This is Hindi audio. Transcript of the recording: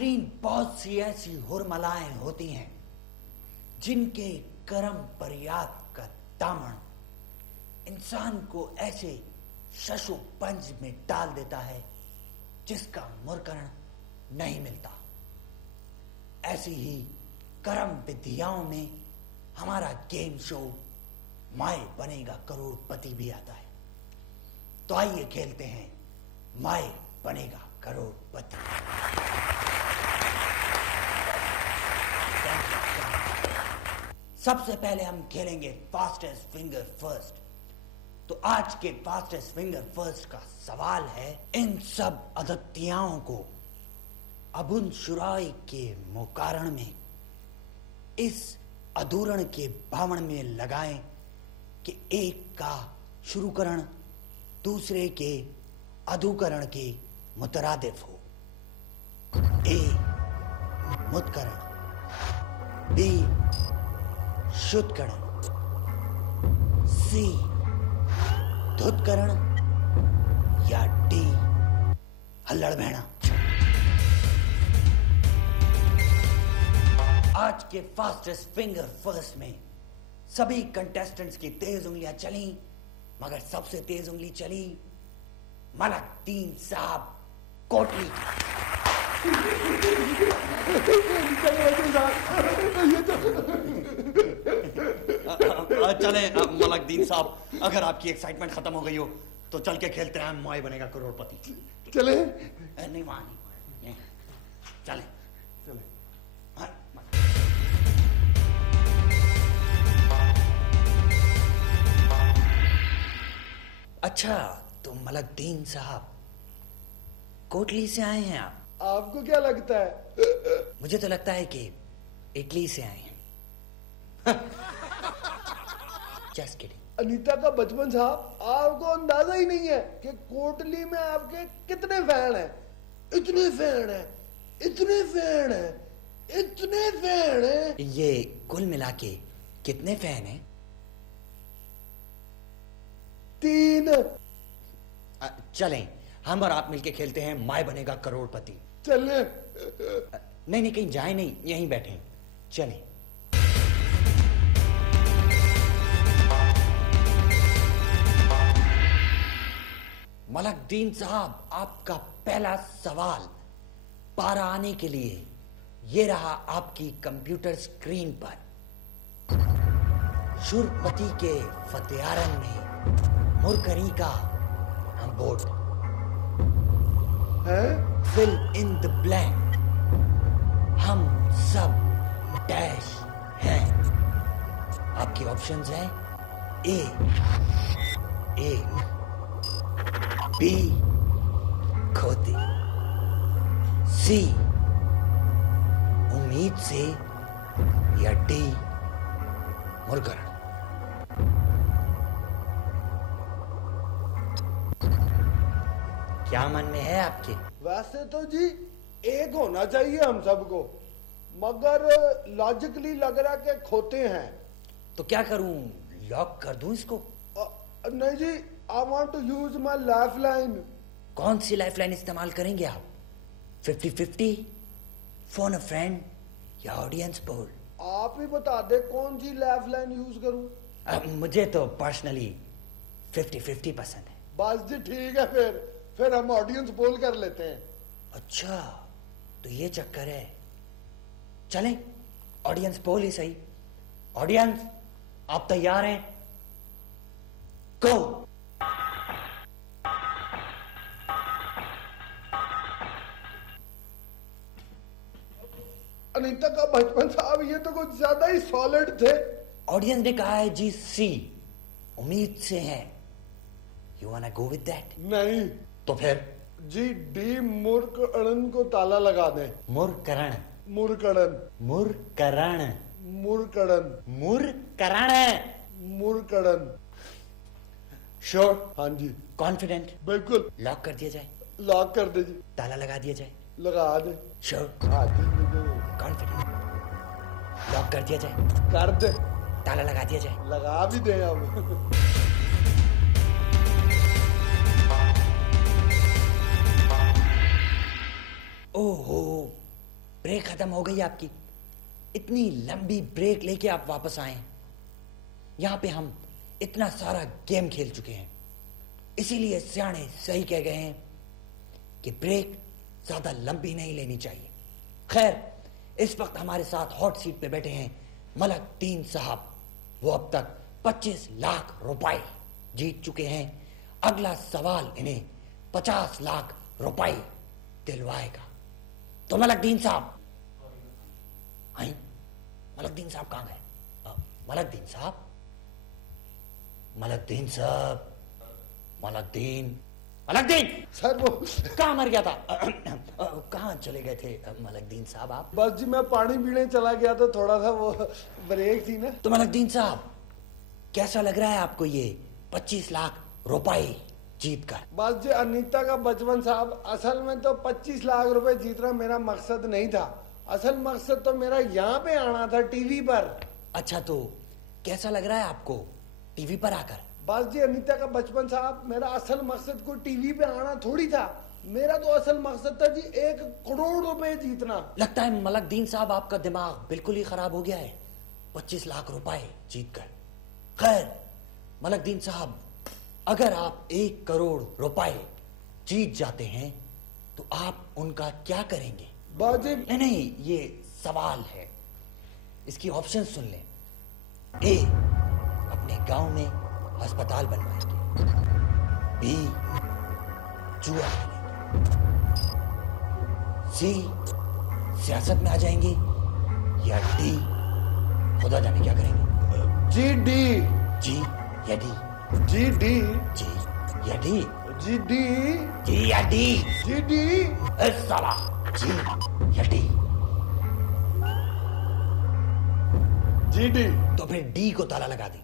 नाजरीन, बहुत सी ऐसी हुरमलाएं होती हैं जिनके करम बरियात का दामन इंसान को ऐसे शशो पंज में डाल देता है जिसका मुरकरण नहीं मिलता। ऐसी ही करम विधियाओं में हमारा गेम शो माए बनेगा करोड़पति भी आता है। तो आइए खेलते हैं माए बनेगा करोड़पति। सबसे पहले हम खेलेंगे फास्टेस्ट फिंगर फर्स्ट। तो आज के फास्टेस्ट फिंगर फर्स्ट का सवाल है, इन सब अदत्तियाओं को अबुन शुराई के मुकारण में इस अधूरण के भावण में लगाएं कि एक का शुरूकरण दूसरे के अधूकरण के मुतरादिफ हो। ए मुतकरण, बी शुद्धकरण, सी धुतकरण या डी हल्लड़ भेड़ा। आज के फास्टेस्ट फिंगर फर्स्ट में सभी कंटेस्टेंट्स की तेज उंगलियां चली, मगर सबसे तेज उंगली चली मलकदीन साहब कोटली की। चले मलकदीन साहब, अगर आपकी एक्साइटमेंट खत्म हो गई हो तो चल के खेलते हैं माए बनेगा करोड़पति। चले नहीं वहां नहीं, चले चले। अच्छा, तो मलकदीन साहब कोटली से आए हैं आप? आपको क्या लगता है? मुझे तो लगता है कि इटली से आए हैं। Just kidding. अनीता का बचपन साहब, आपको अंदाजा ही नहीं है कि कोटली में आपके कितने फैन हैं। इतने फैन हैं, इतने फैन हैं, इतने फैन हैं। ये कुल मिला के कितने फैन हैं? 3। चलें, हम और आप मिलके खेलते हैं माए बनेगा करोड़पति। चले। नहीं नहीं, कहीं जाए नहीं, यहीं बैठे। चलें। मलकदीन साहब, आपका पहला सवाल पारा आने के लिए ये रहा आपकी कंप्यूटर स्क्रीन पर। शुरपति के फतेहारन में मुरकरी का हम बोर्ड है। फिल इन द ब्लैंक, हम सब डैश हैं। आपके ऑप्शंस हैं ए एक, बी खोते, सी उम्मीद से या डी मुरकरण। क्या मन में है आपके? वैसे तो जी एक होना चाहिए हम सबको, मगर लॉजिकली लग रहा कि खोते हैं। तो क्या करूं, लॉक कर दूं इसको? नहीं जी, I want to use my lifeline. कौन सी लाइफलाइन इस्तेमाल करेंगे आप? 50-50, फोन अ फ्रेंड या ऑडियंस पोल? आप ही बता दे कौन सी लाइफलाइन यूज करूं। मुझे तो पर्सनली 50-50 पसंद है। बस जी ठीक है, फिर हम ऑडियंस पोल कर लेते हैं। अच्छा, तो ये चक्कर है। चलें, ऑडियंस पोल ही सही। ऑडियंस, आप तैयार हैं? गो। अनीता का बचपन साहब, ये तो कुछ ज्यादा ही सॉलिड थे। ऑडियंस ने कहा है जी सी, उम्मीद से है। You वांना go with that? नहीं तो फिर जी, डी मुरकरण को ताला लगा दें। मुरकरण, मुरकरण, मुरकरण, मुरकरण, मुरकरण, मुरकरण। श्योर? हाँ जी, कॉन्फिडेंट? बिल्कुल। लॉक कर दिया जाए? लॉक कर दे जी। ताला लगा दिया जाए? लगा दे। श्योर? हाँ जी, कॉन्फिडेंट? लॉक कर दिया जाए? कर दे। ताला लगा दिया जाए? लगा भी दे हम। ओहो, खत्म हो गई आपकी? इतनी लंबी ब्रेक लेके आप वापस आए। यहां पे हम इतना सारा गेम खेल चुके हैं, इसीलिए सियाणे सही कह गए हैं कि ब्रेक ज्यादा लंबी नहीं लेनी चाहिए। खैर, इस वक्त हमारे साथ हॉट सीट पे बैठे हैं मलकदीन साहब। वो अब तक 25 लाख रुपए जीत चुके हैं। अगला सवाल इन्हें 50 लाख रुपए दिलवाएगा। तो मलकदीन साहब, आई मलकदीन साहब कहां गए? मलकदीन साहब, मलकदीन साहब, मलकदीन सर वो कहां मर गया था? कहां चले गए थे मलकदीन साहब आप? बस जी मैं पानी पीने चला गया तो थोड़ा सा वो ब्रेक थी ना। तो मलकदीन साहब, कैसा लग रहा है आपको ये 25 लाख रुपए जीत कर? बस जी अनीता का बचपन साहब, असल में तो 25 लाख रुपए जीतना मेरा मकसद नहीं था। असल मकसद तो मेरा यहाँ पे आना था, टीवी पर। अच्छा, तो कैसा लग रहा है आपको टीवी पर आकर? बस जी अनीता का बचपन साहब, मेरा असल मकसद को टीवी पे आना थोड़ी था। मेरा तो असल मकसद था जी 1 करोड़ रुपए जीतना। लगता है मलकदीन साहब आपका दिमाग बिल्कुल ही खराब हो गया है 25 लाख रुपए जीत कर। खैर मलकदीन साहब, अगर आप 1 करोड़ रुपए जीत जाते हैं तो आप उनका क्या करेंगे? बस जी नहीं, ये सवाल है, इसकी ऑप्शन सुन लें। ए, अपने गांव में अस्पताल बनवाएंगे। बी, जुआ खेलेंगे। सी, सियासत में आ जाएंगे। या डी, खुदा जाने क्या करेंगे। G D. जी या डी? G D. जी या डी? G D. जी या डी? G D. इस साला जी या डी? G D. तो फिर डी को ताला लगा दी।